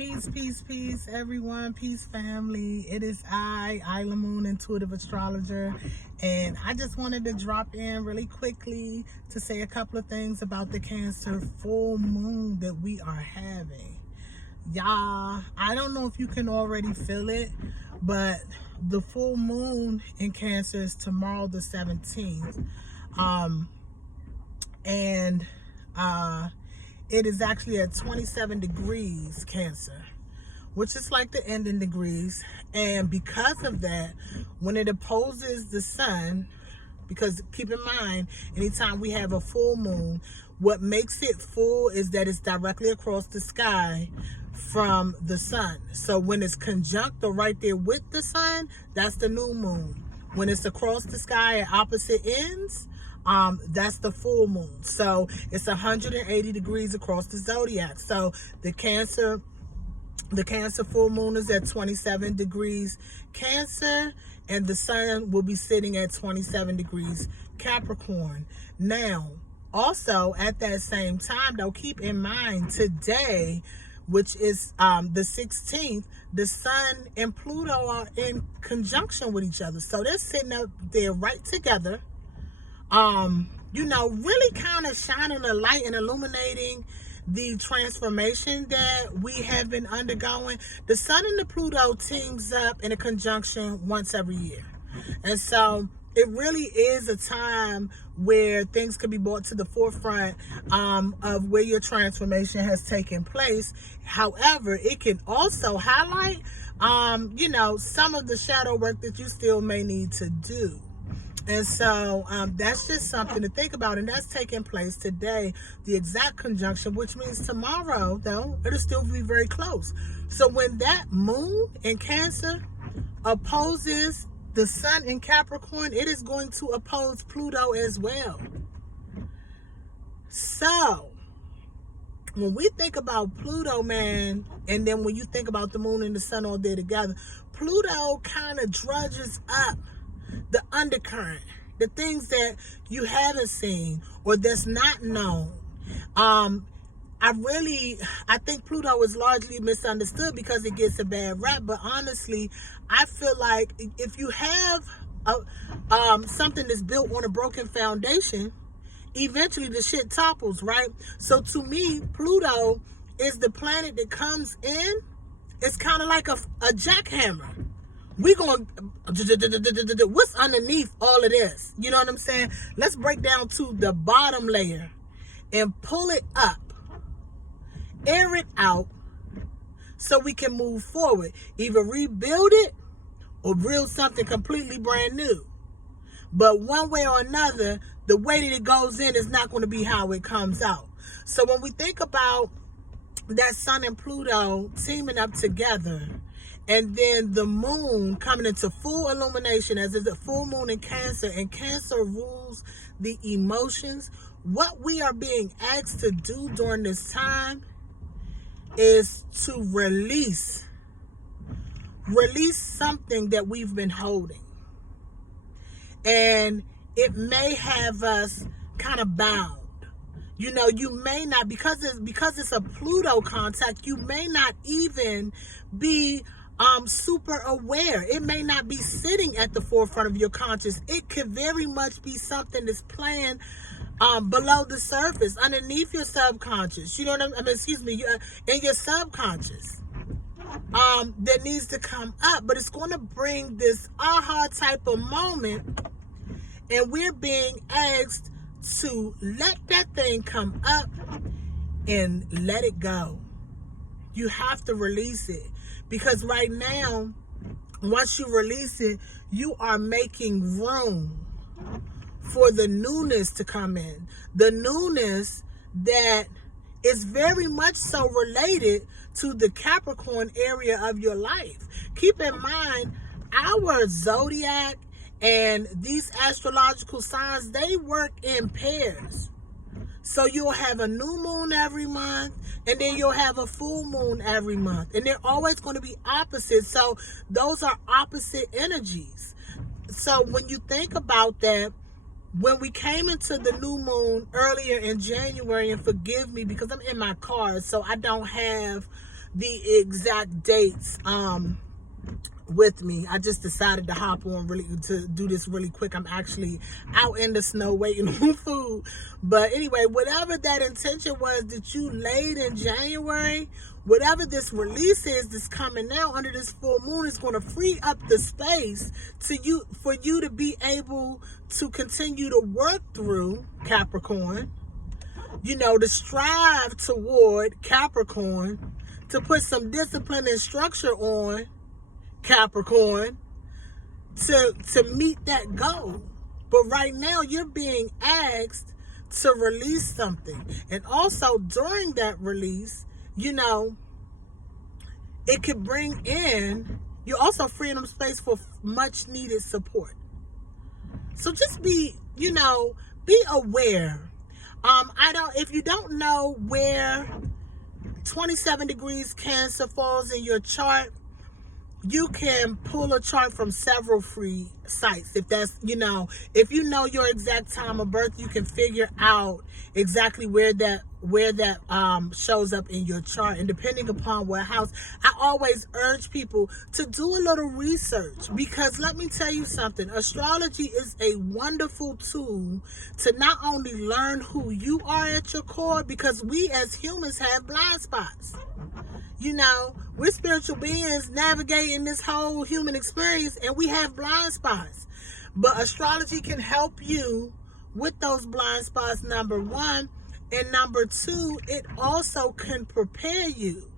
Peace, everyone. Peace, family. It is Isla Moon, intuitive astrologer, and I just wanted to drop in really quickly to say a couple of things about the Cancer full moon that we are having. Y'all, I don't know if you can already feel it, but the full moon in Cancer is tomorrow, the 17th, and it is actually at 27 degrees Cancer, which is like the ending degrees. And because of that, when it opposes the sun, because keep in mind, anytime we have a full moon, what makes it full is that it's directly across the sky from the sun. So when it's conjunct or right there with the sun, that's the new moon. When it's across the sky at opposite ends, that's the full moon. So it's 180 degrees across the zodiac. So the Cancer full moon is at 27 degrees Cancer, and the sun will be sitting at 27 degrees Capricorn. Now, also at that same time, though, keep in mind today, which is the 16th, the sun and Pluto are in conjunction with each other. So they're sitting up there right together. Really kind of shining a light and illuminating the transformation that we have been undergoing. The sun and the Pluto teams up in a conjunction once every year. And so it really is a time where things could be brought to the forefront of where your transformation has taken place. However, it can also highlight, some of the shadow work that you still may need to do. And so that's just something to think about. And that's taking place today, the exact conjunction, which means tomorrow, though, it'll still be very close. So when that moon in Cancer opposes the sun in Capricorn, it is going to oppose Pluto as well. So when we think about Pluto, man, and then when you think about the moon and the sun all day together, Pluto kind of drudges up the undercurrent, the things that you haven't seen or that's not known. I think Pluto is largely misunderstood because it gets a bad rap. But honestly, I feel like if you have something that's built on a broken foundation, eventually the shit topples, right? So to me, Pluto is the planet that comes in. It's kind of like a jackhammer. We going, what's underneath all of this? You know what I'm saying? Let's break down to the bottom layer and pull it up, air it out, so we can move forward. Either rebuild it or build something completely brand new. But one way or another, the way that it goes in is not going to be how it comes out. So when we think about that sun and Pluto teaming up together, and then the moon coming into full illumination, as is a full moon in Cancer, and Cancer rules the emotions. What we are being asked to do during this time is to release something that we've been holding. And it may have us kind of bound. You may not, because it's a Pluto contact, you may not even be super aware. It may not be sitting at the forefront of your conscious. It could very much be something that's playing below the surface, underneath your subconscious. You know what I mean? In your subconscious. That needs to come up, but it's going to bring this aha type of moment, and we're being asked to let that thing come up and let it go. You have to release it. Because right now, once you release it, you are making room for the newness to come in. The newness that is very much so related to the Capricorn area of your life. Keep in mind, our zodiac and these astrological signs, they work in pairs. So you'll have a new moon every month, and then you'll have a full moon every month. And they're always going to be opposite. So those are opposite energies. So when you think about that, when we came into the new moon earlier in January, and forgive me because I'm in my car, so I don't have the exact dates with me. I just decided to hop on to do this really quick. I'm actually out in the snow waiting on food. But anyway, whatever that intention was that you laid in January, whatever this release is that's coming now under this full moon is going to free up the space for you to be able to continue to work through, Capricorn, to strive toward, Capricorn, to put some discipline and structure on, Capricorn, to meet that goal. But right now you're being asked to release something. And also during that release, it could bring in, you're also freeing up space for much needed support. So just be aware. If you don't know where 27 degrees Cancer falls in your chart, you can pull a chart from several free sites. If that's, if you know your exact time of birth, you can figure out exactly where that shows up in your chart. And depending upon what house, I always urge people to do a little research, because let me tell you something, astrology is a wonderful tool to not only learn who you are at your core, because we as humans have blind spots. We're spiritual beings navigating this whole human experience, and we have blind spots. But astrology can help you with those blind spots, number one. And number two, it also can prepare you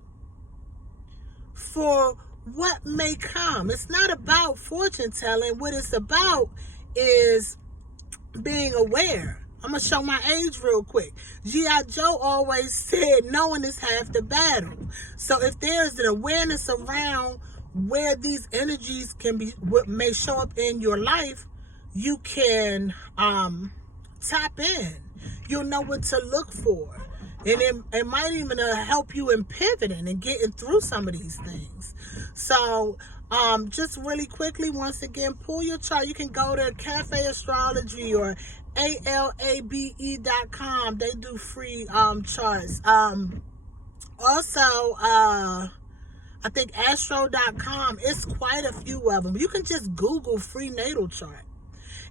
for what may come. It's not about fortune telling. What it's about is being aware. I'm going to show my age real quick. G.I. Joe always said knowing is half the battle. So if there's an awareness around where these energies what may show up in your life, you can tap in. You'll know what to look for. And it might even help you in pivoting and getting through some of these things. So just really quickly, once again, pull your chart. You can go to Cafe Astrology or ALABE.com. They do free charts. Also, I think Astro.com. It's quite a few of them. You can just Google free natal chart.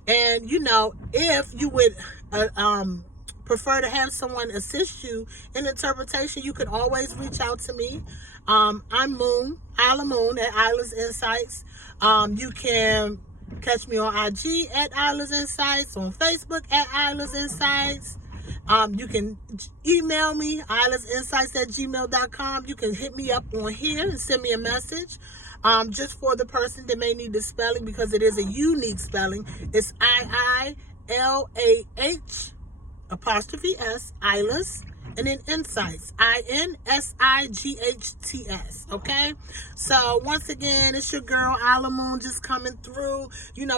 And, if you would prefer to have someone assist you in interpretation, you can always reach out to me. I'm Isla Moon at Isla's Insights. You can catch me on IG at Isla's Insights, on Facebook at Isla's Insights. You can email me, islasinsights@gmail.com. You can hit me up on here and send me a message. Just for the person that may need the spelling, because it is a unique spelling. It's IILAH', Isla's, and then Insights, INSIGHTS. Okay, so once again, it's your girl Isla Moon just coming through.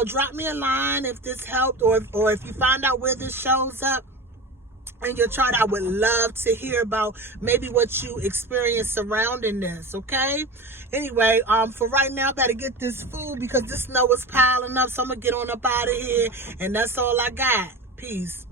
Drop me a line if this helped, or if you find out where this shows up in your chart. I would love to hear about maybe what you experienced surrounding this. Okay, anyway, for right now, I better get this food because this snow is piling up, so I'm gonna get on up out of here, and that's all I got. Peace.